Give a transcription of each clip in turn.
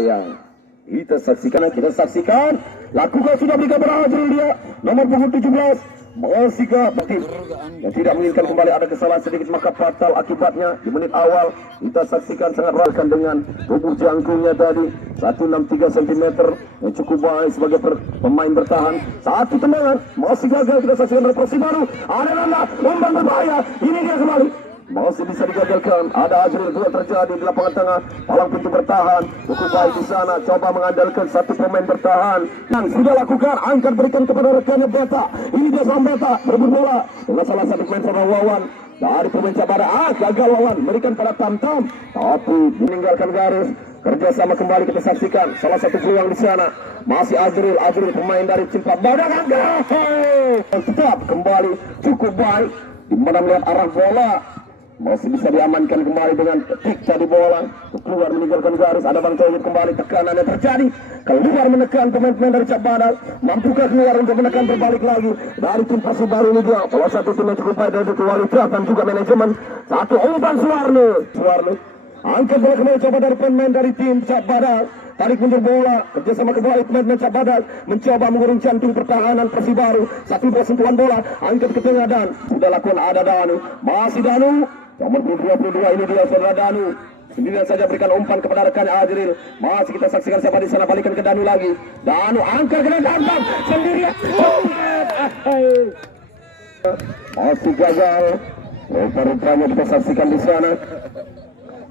yang kita saksikan lakukan sudah berikan berhasil dia nomor punggung 17 Mosika yang tidak menginginkan kembali ada kesalahan sedikit maka fatal akibatnya di menit awal. Kita saksikan sangat rakan dengan tubuh jangkungnya tadi 163 cm yang cukup baik sebagai pemain bertahan. Satu tendangan masih gagal kita saksikan dari Persibaru. Ada Nanda umpan berbahaya, ini dia kembali masih bisa digagalkan. Ada Azril juga terjadi di lapangan tengah. Palang pintu bertahan cukup baik di sana. Coba mengandalkan satu pemain bertahan yang sudah lakukan. Angkat berikan kepada rekannya Beta. Ini dia sang Beta berebut bola dengan salah satu pemain sama Wawan dari pemain Cabada. Gagal Wawan berikan pada Tam-Tam tapi meninggalkan garis. Kerjasama kembali kita saksikan salah satu peluang di sana. Masih Azril pemain dari Cimpak Badak. Tetap kembali cukup baik di mana melihat arah bola. Masih bisa diamankan kembali dengan ketik tadi bola keluar meninggalkan garis. Ada Bang Toyib kembali, tekanan yang terjadi keluar menekan pemain-pemain dari Cap Badak. Mampukah keluar untuk menekan berbalik lagi dari tim Persibaru ini dia. Salah satu tim yang cukup baik dari kualitas dan juga manajemen. Satu umpan Suwarno angkat bola kembali coba dari pemain dari tim Cap Badak. Tarik mundur bola, kerjasama kembali pemain Cap Badak mencoba mengurung jantung pertahanan Persibaru. Satu dua sentuhan bola, angkat ke tengah dan sudah lakukan ada Danu. Masih Danu, nomor 22 ini dia saudara Danu. Sendirian saja berikan umpan kepada rekannya Azril. Masih kita saksikan siapa di sana, balikan ke Danu lagi. Danu angkat ke Danu sendirian. Masih gagal. Rupa-rupanya kita saksikan di sana.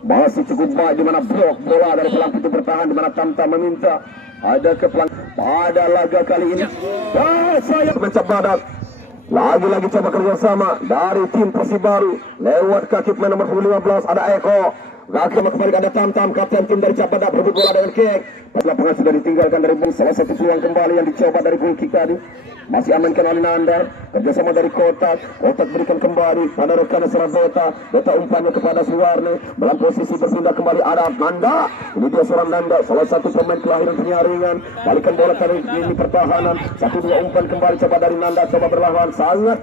Masih cukup baik di mana blok bola dari pelang pintu bertahan di mana Tam-Tam meminta ada ke pelang pada laga kali ini. Saya Cap Badak lagi-lagi coba kerjasama dari tim Persibaru lewat kaki pemain nomor 15 ada Eko. Kembali ada Tam-Tam kapten tim dari Cap Badak berebut bola dengan kick. Lapangan sudah ditinggalkan dari salah satu peluang kembali yang dicoba dari goal kick tadi. Masih amankan oleh Nanda. Kerjasama dari Kotak berikan kembali pada rekan Serabota. Beta umpannya kepada Suwarno. Dalam posisi berpindah kembali ada Nanda. Ini dia seorang Nanda, salah satu pemain kelahiran Penyaringan. Balikan bola kali ini pertahanan. Satu dua umpan kembali coba dari Nanda. Coba berlawan sangat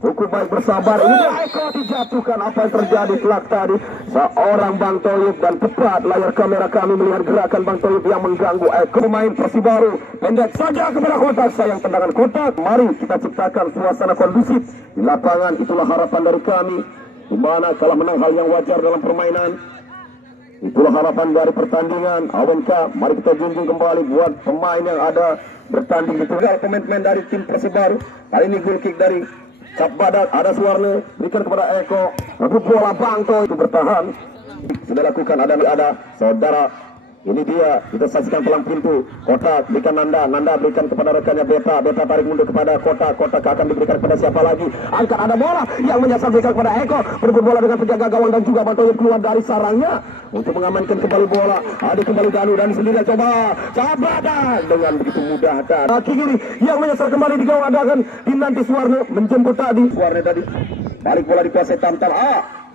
cukup baik bersabar. Ini Eko dijatuhkan. Apa yang terjadi kelak tadi seorang Bang Toyib dan tepat layar kamera kami melihat gerakan Bang Toyib yang mengganggu Eko. Pemain Persibaru pendek saja kepada Kotak. Sayang tendangan Kotak. Mari kita ciptakan suasana kondusif di lapangan. Itulah harapan dari kami, di mana kalah menang hal yang wajar dalam permainan. Itulah harapan dari pertandingan AWNK. Mari kita junjung kembali buat pemain yang ada bertanding di tunggal pemain-pemain dari tim Persibaru. Kali ini goal kick dari Cap Badak, ada Suwarno berikan kepada Eko. Rebut bola Bang Toy itu bertahan. Sudah lakukan ada saudara. Ini dia, kita saksikan pelang pintu. Kotak berikan Nanda berikan kepada rekannya Beta tarik mundur kepada Kotak akan diberikan kepada siapa lagi. Angkat ada bola yang menyasar berikan kepada Eko. Berebut bola dengan penjaga gawang dan juga Bang Toyib keluar dari sarangnya untuk mengamankan kembali bola. Ada kembali Danu sendirian coba Cap Badak dengan begitu mudah dan kaki kiri yang menyasar kembali di gawang ada kan dinanti Suwarno menjemput tadi. Suwarno tadi balik bola dikuasai Tam-Tam.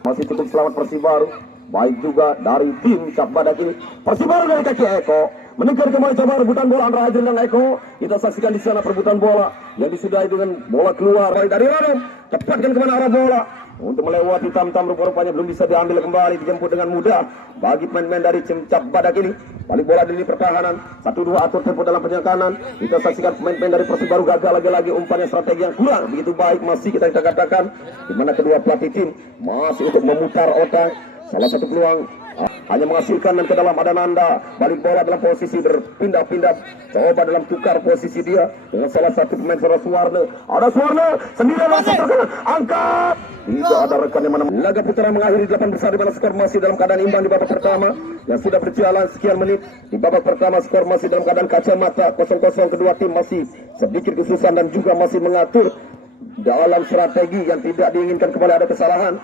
Masih cukup selamat Persibaru. Baik juga dari tim Cap Badak ini. Persibaru dari kaki Eko meningkat kembali coba rebutan bola antara Azril dan Eko. Kita saksikan di sana perebutan bola yang disudahi dengan bola keluar dari Radom. Tepatkan kemana arah bola untuk melewati Tam-Tam. Rupa-rupanya belum bisa diambil kembali, dijemput dengan mudah bagi pemain-pemain dari Cap Badak ini. Balik bola di pertahanan 1-2 atur tempo dalam penjangkanan. Kita saksikan pemain-pemain dari Persibaru gagal lagi-lagi umpannya strategi yang kurang begitu baik. Masih kita katakan di mana kedua pelatih tim masih untuk memutar otak. Salah satu peluang hanya menghasilkan dan ke dalam ada Nanda. Balik bola dalam posisi berpindah-pindah. Coba dalam tukar posisi dia dengan salah satu pemain Suwarno. Ada Suwarno sendirian langsung terkena. Angkat. Tidak ada rekan yang mana. Laga putaran mengakhiri 8 besar di mana skor masih dalam keadaan imbang di babak pertama yang sudah berjalan sekian menit. Di babak pertama skor masih dalam keadaan kacamata 0-0. Kedua tim masih sedikit kesusahan dan juga masih mengatur dalam strategi yang tidak diinginkan kembali ada kesalahan.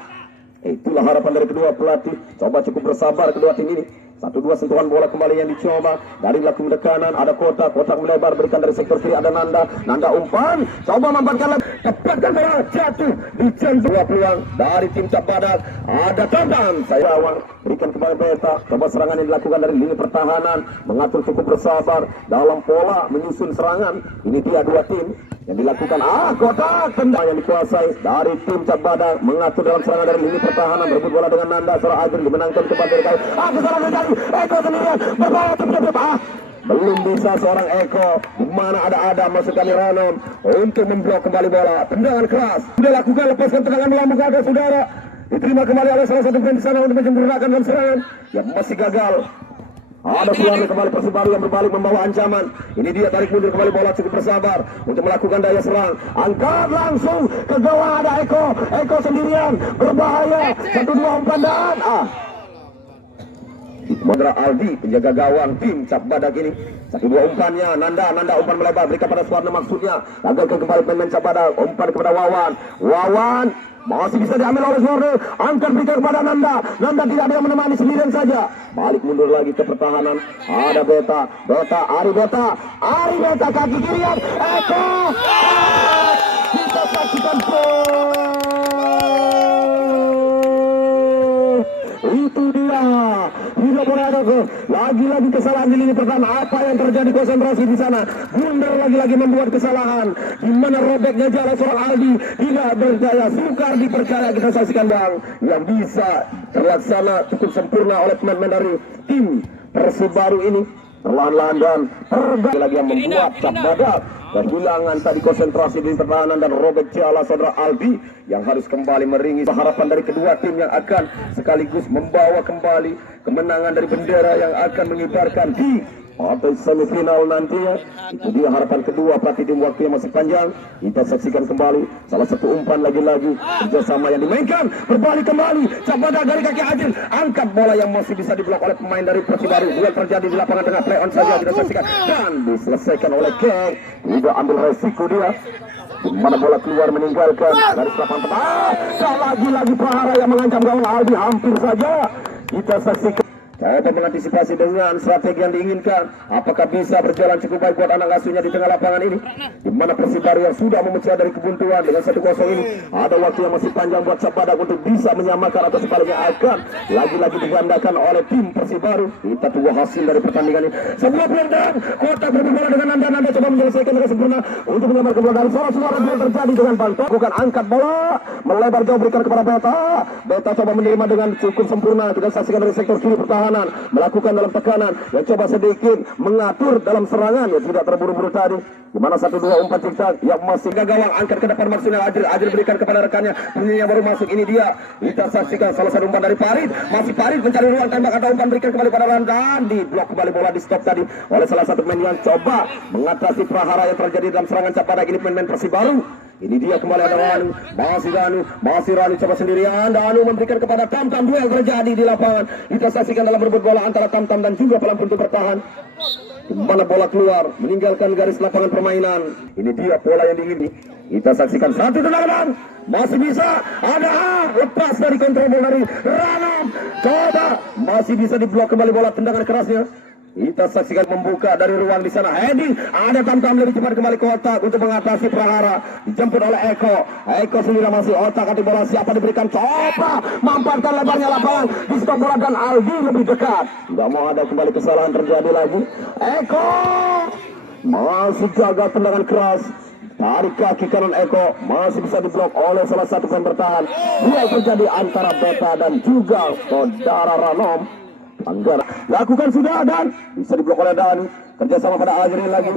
Itulah harapan dari kedua pelatih. Coba cukup bersabar kedua tim ini. 1-2 sentuhan bola kembali yang dicoba dari laku tekanan. Ada Kotak melebar berikan dari sektor kiri ada Nanda umpan. Coba memanfaatkan tepatkan bola jatuh di jantung. Dua peluang dari tim Cap Badak. Ada Tam-Tam saya awang berikan kepada Beta. Coba serangan yang dilakukan dari lini pertahanan mengatur cukup bersabar dalam pola menyusun serangan. Ini dia dua tim. yang dilakukan kotak tendang yang dikuasai dari tim Cap Badak, mengatur dalam serangan dari lini pertahanan, berebut bola dengan Nanda. Seorang Azrin dimenangkan kembali dari kali kesalahan terjadi, Eko sendirian berbawa belum bisa seorang Eko, di mana ada Adam masukkan Ranom untuk memblok kembali bola. Tendangan keras sudah lakukan, lepaskan tendangan melambung ke atas, saudara, diterima kembali oleh salah satu pemain di sana untuk menyempurnakan dalam serangan yang masih gagal. Ada keluarga kembali Persibaru yang berbalik membawa ancaman. Ini dia tarik mundur kembali bola, cukup bersabar untuk melakukan daya serang. Angkat langsung ke gawang, ada Eko. Eko sendirian berbahaya. 1-2 umpan dan Modra Aldi penjaga gawang tim Cap Badak ini. 1-2 umpannya Nanda umpan melebar berikan pada Suwarna, maksudnya gagalkan kembali pemain Cap Badak. Umpan kepada Wawan masih bisa diambil oleh Suwarna, angkat berikan kepada Nanda tidak ada yang menemani, sendirian saja. Balik mundur lagi ke pertahanan, ada Beta Ari Beta kaki kirian Eko, kita saksikan itu dia. Tidak boleh ada lagi-lagi kesalahan di lini pertahanan. Apa yang terjadi, konsentrasi di sana. Blunder lagi-lagi membuat kesalahan. Di mana robeknya jalan seorang Aldi tidak berdaya, sukar dipercaya. Kita saksikan bang, yang bisa terlaksana cukup sempurna oleh pemain dari tim Persibaru ini. Perlahan-lahan dan terbang lagi yang membuat Cap Badak kehilangan tadi konsentrasi di pertahanan dan robek jala saudara Aldi yang harus kembali meringis harapan dari kedua tim yang akan sekaligus membawa kembali kemenangan dari bendera yang akan mengibarkan di atau semifinal nantinya. Itu dia harapan kedua, berarti di waktu yang masih panjang. Kita saksikan kembali salah satu umpan lagi-lagi kerjasama yang dimainkan, berbalik kembali Cap Badak dari kaki Adil, angkat bola yang masih bisa diblok oleh pemain dari Persibaru. Duel terjadi di lapangan tengah, play on saja kita saksikan dan diselesaikan oleh Keng. Tidak ambil resiko dia, di mana bola keluar meninggalkan dari lapangan tengah. Lagi-lagi Prahara yang mengancam gawang Aldi, hampir saja kita saksikan. Coba mengantisipasi dengan strategi yang diinginkan. Apakah bisa berjalan cukup baik buat anak asuhnya di tengah lapangan ini, di mana Persibaru yang sudah memecah dari kebuntuan dengan 1-0 ini. Ada waktu yang masih panjang buat Cap Badak untuk bisa menyamakan atau sebaliknya akan lagi-lagi digandakan oleh tim Persibaru. Kita tunggu hasil dari pertandingan ini. Sebuah peluang kotak berbola dengan Nanda coba menyelesaikan dengan sempurna untuk menyamarkan bola dari suara yang terjadi dengan Banto. Bukan angkat bola melebar jauh berikan kepada Beta coba menerima dengan cukup sempurna. Kita saksikan dari sektor kiri pertahanan melakukan dalam tekanan yang coba sedikit mengatur dalam serangan yang tidak terburu-buru tadi, di mana 1-2 umpan zigzag yang masih gawang angkat ke depan, maksudnya Adil berikan kepada rekannya, punyanya baru masuk. Ini dia, kita saksikan salah satu umpan dari Farid, masih Farid mencari ruang tembak, ada umpan berikan kembali pada Randan, di blok kembali bola, di stop tadi oleh salah satu pemain yang coba mengatasi prahara yang terjadi dalam serangan Cap Badak ini, pemain Persibaru. Ini dia kembali ada Ranu, masih Ranu coba sendirian. Danu memberikan kepada Tam-Tam, duel terjadi di lapangan. Kita saksikan dalam berebut bola antara Tam-Tam dan juga Pelampun untuk bertahan. Di mana bola keluar meninggalkan garis lapangan permainan. Ini dia bola yang diingini. Kita saksikan satu tendangan, masih bisa ada lepas dari kontrol bola dari Ranu. Coba masih bisa diblok kembali bola, tendangan kerasnya. Kita saksikan membuka dari ruang di sana. Heading, ada Tam-Tam lebih cepat kembali ke otak untuk mengatasi prahara. Dijemput oleh Eko sendiri masih otak hati bola, siapa diberikan, coba mampatkan lebarnya lapangan, di stop bola dan Aldi lebih dekat. Tidak mau ada kembali kesalahan terjadi lagi. Eko masih jaga tendangan keras. Tarik kaki kanan Eko masih bisa diblok oleh salah satu pemain bertahan. Duel terjadi antara Beta dan juga saudara Ranom. Anggar lakukan sudah dan bisa diblok oleh Danu. Kerjasama pada Azrin lagi.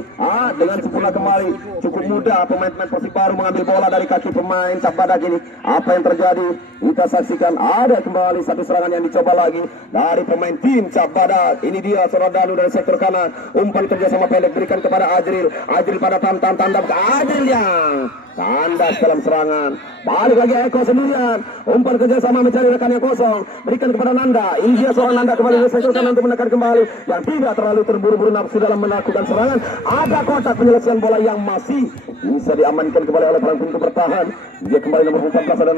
Dengan sempurna kembali. Cukup mudah pemain-pemain Persibaru mengambil bola dari kaki pemain Cap Badak ini. Apa yang terjadi? Kita saksikan ada kembali satu serangan yang dicoba lagi dari pemain tim Cap Badak. Ini dia seorang Danu dari sektor kanan. Umpan kerjasama pendek berikan kepada Azril pada Tam-Tam, tandam ke Azril yang tandas dalam serangan. Balik lagi Eko sendirian. Umpan kerjasama mencari rekan yang kosong. Berikan kepada Nanda. Ini dia seorang Nanda kembali dari sektor kanan untuk menekan kembali. Yang tidak terlalu terburu-buru nafsu dalam melakukan serangan. Ada kotak penyelesaian bola yang masih bisa diamankan kembali oleh Pelampun untuk bertahan. Dia kembali nomor 14 ada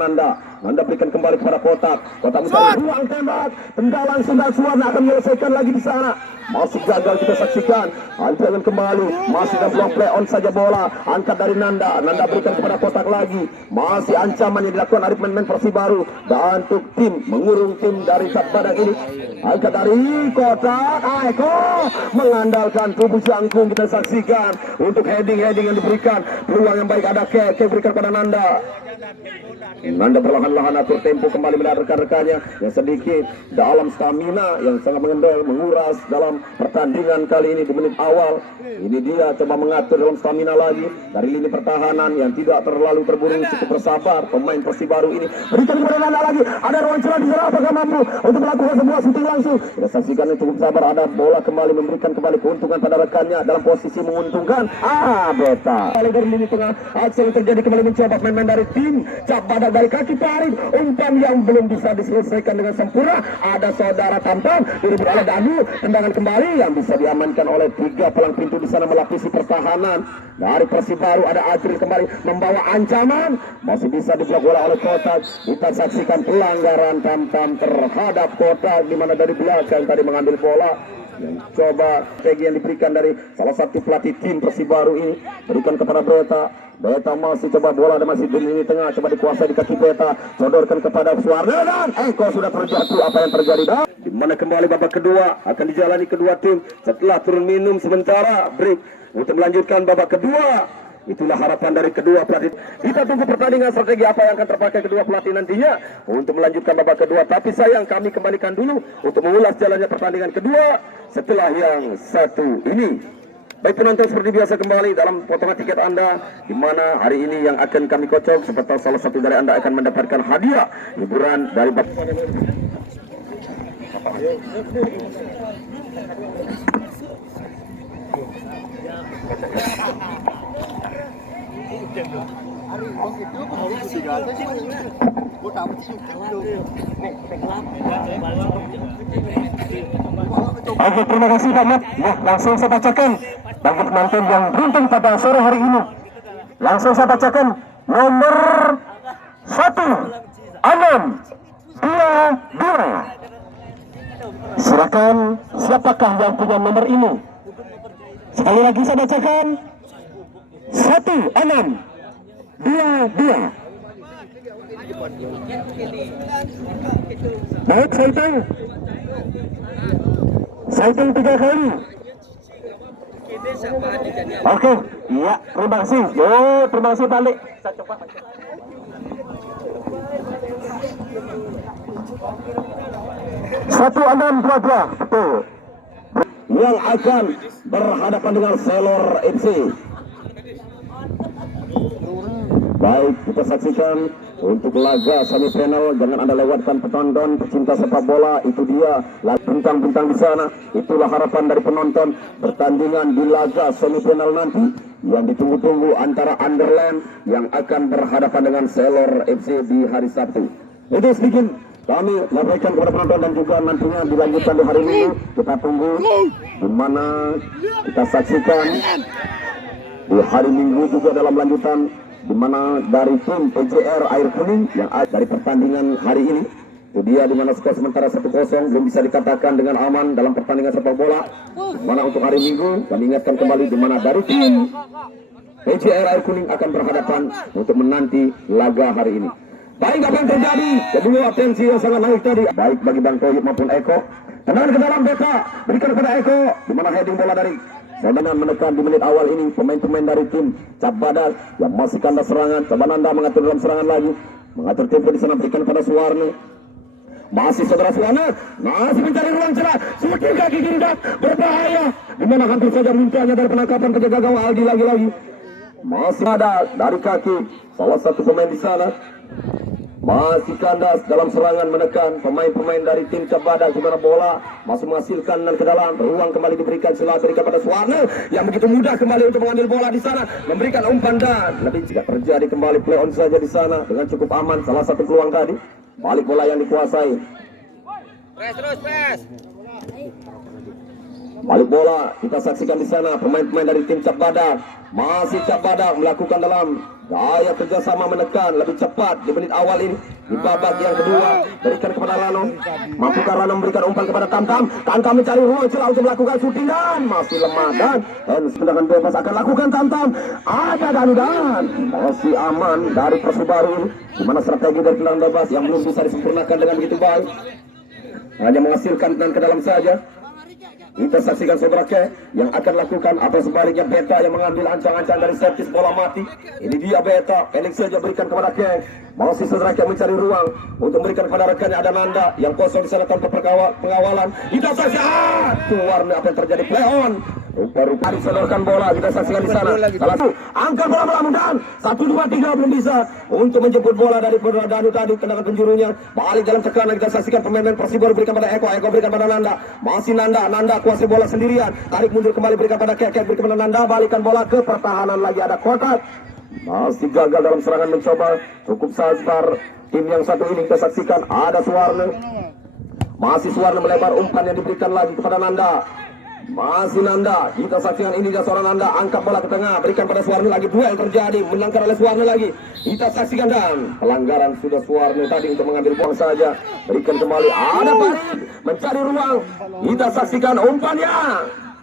Nanda berikan kembali kepada kotak mencari ruang tembak. Tendangan Sundal Suwarna akan menyelesaikan lagi di sana. Masih gagal kita saksikan. Anjangan kembali. Masih ada blok play on saja bola. Angkat dari Nanda berikan kepada kotak lagi. Masih ancaman yang dilakukan oleh pemain Persibaru. Dan untuk tim mengurung tim dari Cap Badak ini. Angkat dari kotak. Eko mengandalkan dengan tubuh jangkung kita saksikan untuk heading yang diberikan, peluang yang baik ada ke berikan pada Nanda. Nanda perlahan-lahan atur tempo kembali melihat rekan-rekannya yang sedikit dalam stamina yang sangat menguras dalam pertandingan kali ini di menit awal. Ini dia coba mengatur dalam stamina lagi dari lini pertahanan yang tidak terlalu terburu, cukup bersabar. Pemain Persibaru ini berikan kepada Nanda lagi, ada ruang celah di sana, apakah mampu untuk melakukan sebuah shooting langsung. Kita saksikan cukup sabar, ada bola kembali memberikan kembali keuntungan pada rekannya dalam posisi menguntungkan. Beta dari lini tengah, aksi yang terjadi kembali mencoba pemain dari tim Cap Badak dari kaki Farid, umpan yang belum bisa diselesaikan dengan sempurna. Ada saudara Tamtam direbut oleh Danu, tendangan kembali yang bisa diamankan oleh 3 palang pintu di sana melapisi pertahanan dari Persibaru. Ada Ajril kembali membawa ancaman, masih bisa diblok oleh Kotak. Kita saksikan pelanggaran Tamtam terhadap Kotak di mana dari belakang tadi mengambil bola. Yang coba strategi yang diberikan dari salah satu pelatih tim Persibaru ini berikan kepada Beta masih coba bola, ada masih di lini tengah, coba dikuasai di kaki Beta, sodorkan kepada Suwarno dan Eko sudah terjatuh. Apa yang terjadi di mana kembali babak kedua akan dijalani kedua tim setelah turun minum sementara break untuk melanjutkan babak kedua. Itulah harapan dari kedua pelatih. Kita tunggu pertandingan strategi apa yang akan terpakai kedua pelatih nantinya untuk melanjutkan babak kedua. Tapi sayang kami kembalikan dulu untuk mengulas jalannya pertandingan kedua setelah yang satu ini. Baik penonton, seperti biasa kembali dalam potongan tiket Anda, di mana hari ini yang akan kami kocok seperti salah satu dari Anda akan mendapatkan hadiah hiburan dari Oke, terima kasih banyak. Ya, langsung saya bacakan bagi penonton yang beruntung pada sore hari ini. Langsung saya bacakan nomor 1 Anam 22. Silakan, siapakah yang punya nomor ini? Sekali lagi saya bacakan 1 Anam 22. Baik, saya hitung 3 kali. Oke, iya, terima kasih. Terima kasih balik. Saya coba. 1622, betul. Yang akan berhadapan dengan Selor FC. Baik, kita saksikan untuk laga semifinal. Jangan Anda lewatkan penonton pecinta sepak bola. Itu dia bintang-bintang di sana. Itulah harapan dari penonton pertandingan di laga semifinal nanti yang ditunggu-tunggu antara Underland yang akan berhadapan dengan Selor FC di hari Sabtu. Itu sedikit kami memberikan kepada penonton dan juga nantinya dilanjutkan di hari Minggu. Kita tunggu di mana kita saksikan di hari Minggu juga dalam lanjutan, di mana dari tim PJR Air Kuning yang ada dari pertandingan hari ini. Itu dia di mana skor sementara 1-0 belum bisa dikatakan dengan aman dalam pertandingan sepak bola. Di mana untuk hari Minggu kami ingatkan kembali di mana dari tim PJR Air Kuning akan berhadapan untuk menanti laga hari ini. Baik, apa yang terjadi? Kedua tensi yang sangat naik tadi. Baik bagi Bang Toyib maupun Eko. Tendangan ke dalam Beta, berikan kepada Eko. Di mana heading bola dari Saudara menekan di menit awal ini pemain-pemain dari tim Cap Badak yang masih kandas serangan. Coba Nanda mengatur dalam serangan lagi, mengatur tempo di sana, berikan pada Suwarno. Masih saudara Suwarno, masih mencari ruang celah. Shooting kaki kiri berbahaya. Di mana hampir saja munculnya dari penangkapan penjaga gawang Aldi lagi-lagi. Masih ada dari kaki salah satu pemain di sana. Masih kandas dalam serangan menekan pemain-pemain dari tim Cap Badak, di mana bola masih menghasilkan dan ke dalam ruang kembali diberikan celah berikan pada Suwarno yang begitu mudah kembali untuk mengambil bola di sana, memberikan umpan dan lebih jika terjadi kembali play on saja di sana dengan cukup aman. Salah satu peluang tadi balik bola yang dikuasai. Press. Balik bola kita saksikan di sana pemain-pemain dari tim Cap Badak. Masih Cap Badak melakukan dalam gaya kerjasama menekan lebih cepat di menit awal ini. Di babak yang kedua berikan kepada Rano. Mampukah Rano memberikan umpan kepada Tamtam? Tamtam mencari ruang celah untuk melakukan shooting dan masih lemah dan tendangan bebas akan lakukan Tamtam. Ada dan masih aman dari Persibaru ini. Di mana strategi dari tendangan bebas yang belum bisa disempurnakan dengan begitu baik. Hanya menghasilkan tendangan ke dalam saja. Kita saksikan saudara Ke yang akan lakukan atau sebaliknya Beta yang mengambil ancang-ancang dari servis bola mati. Ini dia Beta, pendek saja berikan kepada Ke. Masih saudara Ke mencari ruang untuk memberikan kepada rekannya ada Nanda yang kosong di sana tanpa pengawalan. Kita saksikan warna apa yang terjadi, play on. Rupa-rupa disodorkan bola, kita saksikan di sana. Salah satu, angkat bola mudah-mudahan 1, 2, 3 belum bisa untuk menjemput bola dari Danu tadi, tendangan penjurunya. Balik dalam tekanan, kita saksikan pemain-pemain Persibara berikan pada Eko berikan pada Nanda. Masih Nanda kuasai bola sendirian. Tarik mundur kembali berikan pada Kek berikan pada Nanda, balikan bola ke pertahanan lagi ada Kotak. Masih gagal dalam serangan mencoba. Cukup sabar tim yang satu ini, kita saksikan ada Suwarna. Masih Suwarna melebar umpan yang diberikan lagi kepada Nanda. Masih Nanda, kita saksikan ini dia seorang Nanda, angkat bola ke tengah, berikan pada Suwarna lagi, duel terjadi, menangkap oleh Suwarna lagi. Kita saksikan dan pelanggaran sudah Suwarna tadi untuk mengambil buang saja. Berikan kembali, ada Farid mencari ruang. Kita saksikan umpannya.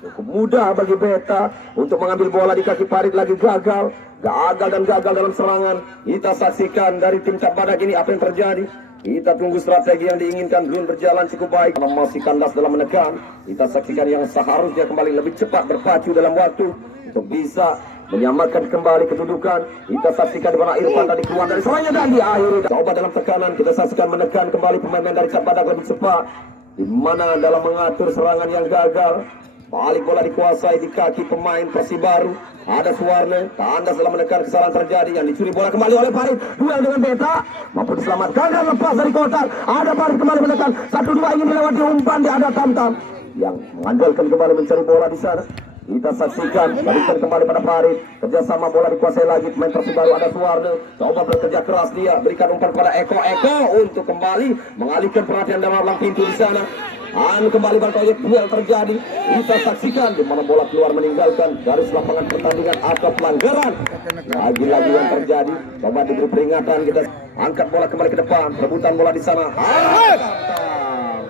Cukup mudah bagi Beta untuk mengambil bola di kaki Farid lagi gagal dalam serangan. Kita saksikan dari tim Cap Badak ini apa yang terjadi. Kita tunggu strategi yang diinginkan belum berjalan cukup baik. Karena masih kandas dalam menekan. Kita saksikan yang seharusnya kembali lebih cepat berpacu dalam waktu untuk bisa menyamakan kembali kedudukan. Kita saksikan di mana Irfan tadi keluar dari serangan dan di akhir coba dalam tekanan. Kita saksikan menekan kembali pemain dari Cap Badak lebih cepat. Di mana dalam mengatur serangan yang gagal. Balik bola dikuasai di kaki pemain Persibaru. Ada Suwarna, tandas dalam menekan kesalahan terjadi yang dicuri bola kembali oleh Farid. Duel dengan Beta, mampu diselamatkan dan lepas dari kotak. Ada Farid kembali menekan 1-2 ingin melewati umpan di ada Tamtam yang mengandalkan kembali mencari bola di sana. Kita saksikan, berikan kembali pada Farid. Kerjasama bola dikuasai lagi pemain Persibaru ada Suwarna. Coba bekerja keras dia, berikan umpan kepada Eko untuk kembali mengalihkan perhatian dalam pintu di sana. Kembali Bantoyek, duel terjadi. Kita saksikan di mana bola keluar meninggalkan garis lapangan pertandingan atau pelanggaran. Lagi-lagi yang terjadi. Coba diberi peringatan, kita angkat bola kembali ke depan. Rebutan bola di sana.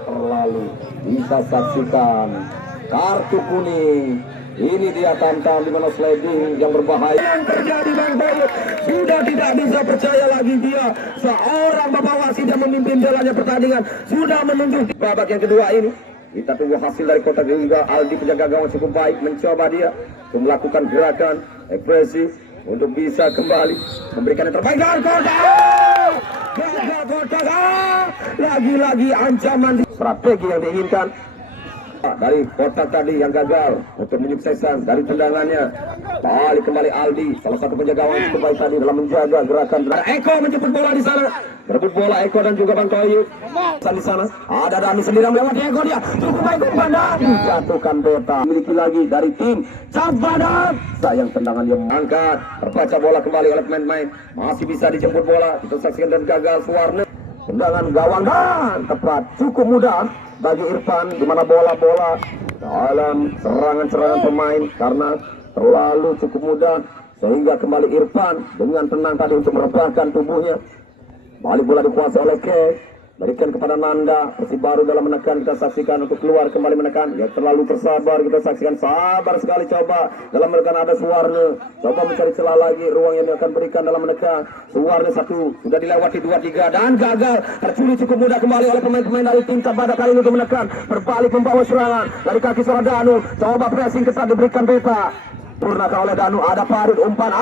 Terlalu. Kita saksikan kartu kuning. Ini dia Tamtam di mana sliding yang berbahaya. Yang terjadi Bang Boyek sudah tidak bisa percaya lagi dia. Seorang bapak wasit yang memimpin jalannya pertandingan sudah menunjuk babak yang kedua ini. Kita tunggu hasil dari Kotak juga. Aldi penjaga gawang cukup baik mencoba dia untuk melakukan gerakan ekspresi untuk bisa kembali memberikan yang terbaik dan Kotak. Lagi-lagi ancaman strategi yang diinginkan dari Kotak tadi yang gagal untuk menyukseskan dari tendangannya. Balik kembali Aldi, salah satu penjaga gawang cukup baik tadi dalam menjaga gerakan. Eko menjemput bola di sana, berebut bola Eko dan juga Bang Toyib. Di sana ada Dani sendiri melewati Eko, dia cukup baik umpan dan dijatuhkan Beta. Miliki lagi dari tim Cap Badak. Sayang tendangan yang mengangkat, terbaca bola kembali oleh pemain-pemain. Masih bisa dijemput bola, kita saksikan dan gagal Suwarna. Tendangan gawang dan tepat, cukup mudah bagi Irfan di mana bola-bola dalam serangan-serangan pemain karena terlalu cukup mudah sehingga kembali Irfan dengan tenang tadi untuk merebahkan tubuhnya. Balik bola dikuasai oleh Ke, berikan kepada Nanda. Persibaru dalam menekan, kita saksikan untuk keluar kembali menekan. Ya terlalu tersabar, kita saksikan sabar sekali coba dalam menekan. Ada Suwarna, coba mencari celah lagi ruang yang akan berikan dalam menekan. Suwarna satu sudah dilewati 2-3 dan gagal, tercuri cukup mudah kembali oleh pemain-pemain dari tim Cap Badak kali ini untuk menekan. Berbalik membawa serangan dari kaki seorang Danu, coba pressing ketat diberikan Beta. Purnakan oleh Danu, ada Farid umpan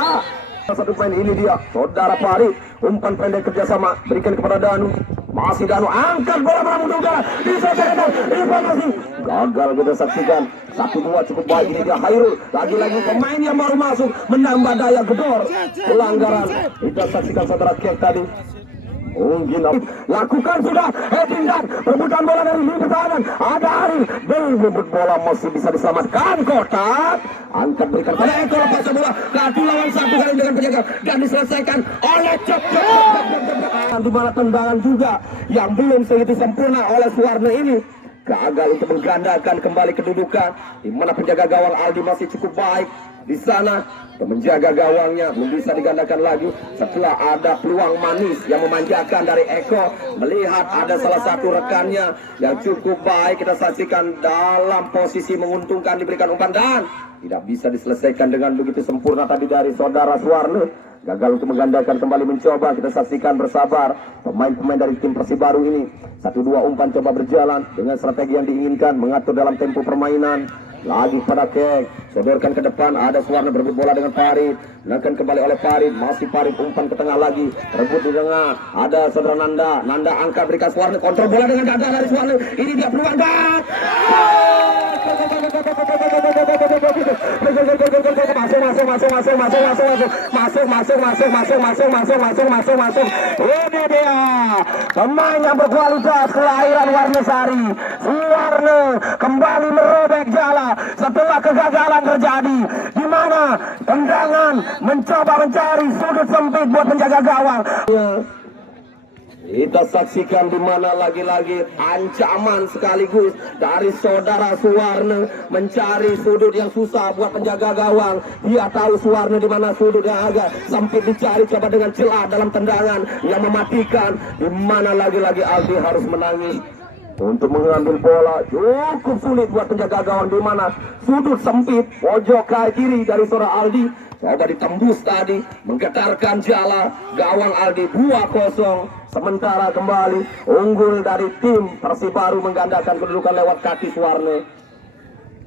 satu pemain ini dia saudara Farid, umpan pendek kerjasama berikan kepada Danu. Masih Danu angkat bola menunggal diselesaikan Irfan masih gagal. Kita saksikan 1-2 cukup baik ini dia Hairul, lagi-lagi pemain yang baru masuk menambah daya gedor pelanggaran. Kita saksikan saudara Kek tadi mungkin lakukan sudah heading dan perebutan bola dari lini pertahanan. Ada Arif merebut bola, masih bisa diselamatkan Kotak. Angkat berikan pada Eko, lepas bola satu lawan satu kali dengan penjaga dan diselesaikan oleh Cep. Di mana tendangan juga yang belum segitu sempurna oleh Suwarna ini gagal untuk menggandakan kembali kedudukan. Di mana penjaga gawang Aldi masih cukup baik di sana untuk menjaga gawangnya, belum bisa digandakan lagi setelah ada peluang manis yang memanjakan dari Eko. Melihat ada salah satu rekannya yang cukup baik, kita saksikan dalam posisi menguntungkan diberikan umpan dan tidak bisa diselesaikan dengan begitu sempurna tadi dari saudara Suwarna. Gagal untuk menggandakan kembali mencoba. Kita saksikan bersabar pemain-pemain dari tim Persibaru ini 1-2 umpan coba berjalan dengan strategi yang diinginkan, mengatur dalam tempo permainan. Lagi pada Kek, sodorkan ke depan, ada Suwarno berebut bola dengan Farid, menekan kembali oleh Farid, masih Farid umpan ke tengah lagi, rebut di tengah, ada saudara Nanda angkat berikan Suwarno, kontrol bola dengan gagal dari Suwarno, ini dia peluang bat. Masuk. Ini dia pemain yang berkualitas kelahiran Warnesari, Suwarno kembali merobek jala setelah kegagalan terjadi di mana tendangan mencoba mencari sudut sempit buat menjaga gawang. Kita saksikan di mana lagi-lagi ancaman sekaligus dari saudara Suwarno mencari sudut yang susah buat penjaga gawang. Dia tahu Suwarno di mana sudut yang agak sempit dicari, coba dengan celah dalam tendangan yang mematikan. Di mana lagi-lagi Aldi harus menangis untuk mengambil bola. Cukup sulit buat penjaga gawang di mana sudut sempit pojok kiri dari saudara Aldi. Coba ditembus tadi, menggetarkan jala gawang Aldi 2-0. Sementara kembali unggul dari tim Persibaru menggandakan kedudukan lewat kaki Suwarno.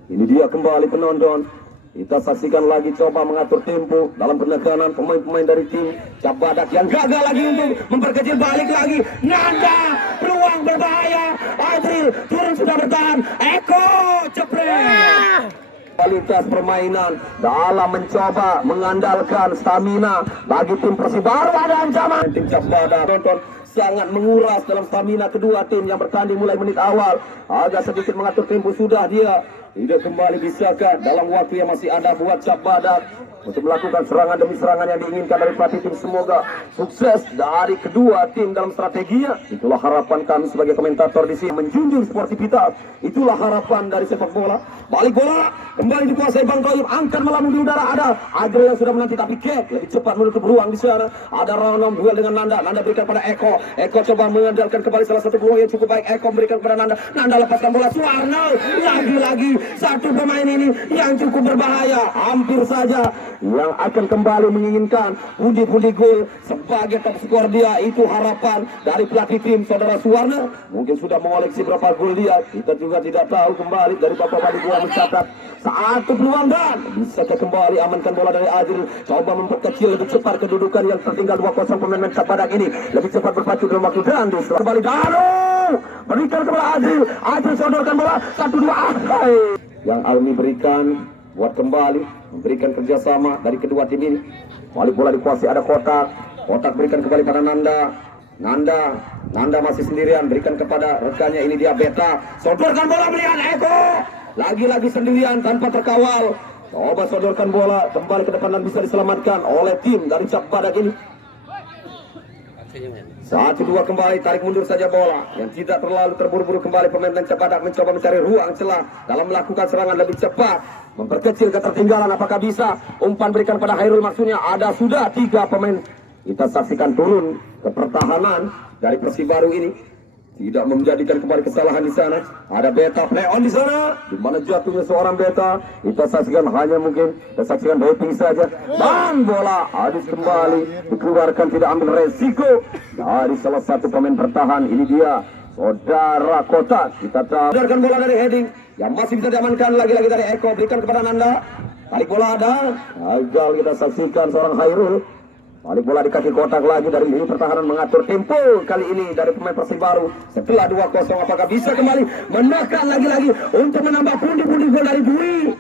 Ini dia kembali penonton. Kita saksikan lagi coba mengatur tempo dalam penekanan pemain-pemain dari tim Cap Badak yang gagal lagi untuk memperkecil, balik lagi. Nanda, peluang berbahaya. Adril turun sudah bertahan. Eko cepret. Kualitas permainan dalam mencoba mengandalkan stamina bagi tim Persibaru, ada ancaman. Tim Cap Badak nonton sangat menguras dalam stamina kedua tim yang bertanding mulai menit awal. Agak sedikit mengatur tempo sudah dia. Tidak kembali bisakah dalam waktu yang masih ada buat Cap Badak untuk melakukan serangan demi serangan yang diinginkan dari pelatih tim. Semoga sukses dari kedua tim dalam strateginya. Itulah harapan kami sebagai komentator di sini, menjunjung sportivitas. Itulah harapan dari sepak bola. Balik bola kembali dikuasai Bang Toib, angkat melambung di udara, ada Adriel yang sudah menanti tapi Kek lebih cepat menutup ruang di sana. Ada Ronom duel dengan Nanda berikan pada Eko coba mengandalkan kembali salah satu peluang yang cukup baik. Eko memberikan kepada Nanda lepaskan bola. Suwarno lagi-lagi satu pemain ini yang cukup berbahaya, hampir saja yang akan kembali menginginkan pundi-pundi gol sebagai top skor dia. Itu harapan dari pelatih tim saudara Suwarno. Mungkin sudah mengoleksi berapa gol dia, kita juga tidak tahu. Kembali dari Bapak Balik gol mencatat satu peluang dan bisa kembali amankan bola dari Adil. Coba memperkecil lebih cepat kedudukan yang tertinggal 2-0 pemain Cap Badak ini. Lebih cepat berpacu dalam waktu dan kembali Danu berikan kepada Adil sodorkan bola 1-2. Yang Almi berikan buat kembali memberikan kerjasama dari kedua tim ini. Balik bola dikuasai, ada kotak berikan kembali pada Nanda masih sendirian, berikan kepada rekannya, ini dia Beta, sodorkan bola melihat Eko lagi-lagi sendirian tanpa terkawal. Coba sodorkan bola kembali ke depan dan bisa diselamatkan oleh tim dari Cap Badak ini. 1-2 kembali, tarik mundur saja bola yang tidak terlalu terburu-buru. Kembali pemain Cap Badak mencoba mencari ruang celah dalam melakukan serangan lebih cepat, memperkecil ketertinggalan. Apakah bisa umpan berikan pada Hairul, maksudnya ada sudah 3 pemain. Kita saksikan turun ke pertahanan dari Persibaru ini, tidak menjadikan kembali kesalahan di sana. Ada Beta play on di sana, di mana jatuhnya seorang Beta. Kita saksikan hanya mungkin kita saksikan doping saja. Dan bola habis kembali dikeluarkan, tidak ambil resiko dari salah satu pemain bertahan. Ini dia saudara Kotak. Kita tahu bola dari heading yang masih bisa diamankan lagi-lagi dari Eko, berikan kepada Nanda. Tarik bola ada, gagal. Kita saksikan seorang Hairul. Balik bola di kaki Kotak lagi dari lini pertahanan, mengatur tempo kali ini dari pemain Persibaru. Setelah 2-0 apakah bisa kembali menekan lagi-lagi untuk menambah pundi-pundi gol dari Dwi.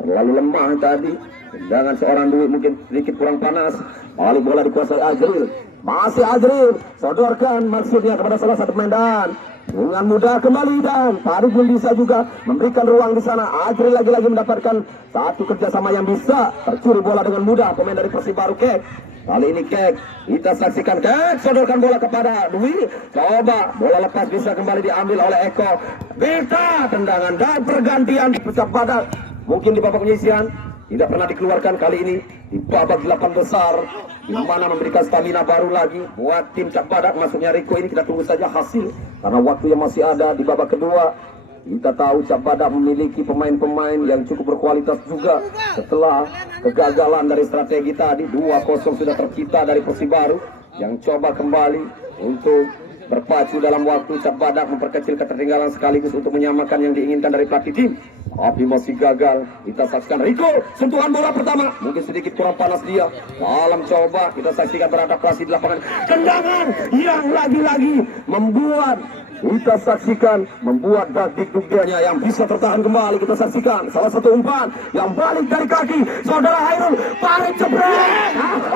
Terlalu lemah tadi tendangan seorang Dwi, mungkin sedikit kurang panas. Balik bola dikuasai Azril, masih Azril sodorkan maksudnya kepada salah satu pemain dan dengan mudah kembali dan Farid belum bisa juga memberikan ruang di sana. Azril lagi-lagi mendapatkan satu kerjasama yang bisa tercuri bola dengan mudah pemain dari Persibaru. Kek kali ini Kek, kita saksikan Kek sodorkan bola kepada Dwi. Coba bola lepas bisa kembali diambil oleh Eko. Beta tendangan dan pergantian di Cap Badak. Mungkin di babak penyisian tidak pernah dikeluarkan, kali ini di babak 8 besar di mana memberikan stamina baru lagi buat tim Cap Badak. Masuknya Riko ini kita tunggu saja hasil karena waktu yang masih ada di babak kedua. Kita tahu Cap Badak memiliki pemain-pemain yang cukup berkualitas juga. Setelah kegagalan dari strategi tadi, 2-0 sudah tercipta dari Persibaru yang coba kembali untuk berpacu dalam waktu cap badak, memperkecil ketertinggalan sekaligus untuk menyamakan yang diinginkan dari pelatih tim. Tapi masih gagal. Kita saksikan Rico, sentuhan bola pertama, mungkin sedikit kurang panas dia. Dalam coba kita saksikan beradaptasi di lapangan, tendangan yang lagi-lagi membuat kita saksikan membuat daging yang bisa tertahan kembali. Kita saksikan salah satu umpan yang balik dari kaki saudara Hairul, paling jebret.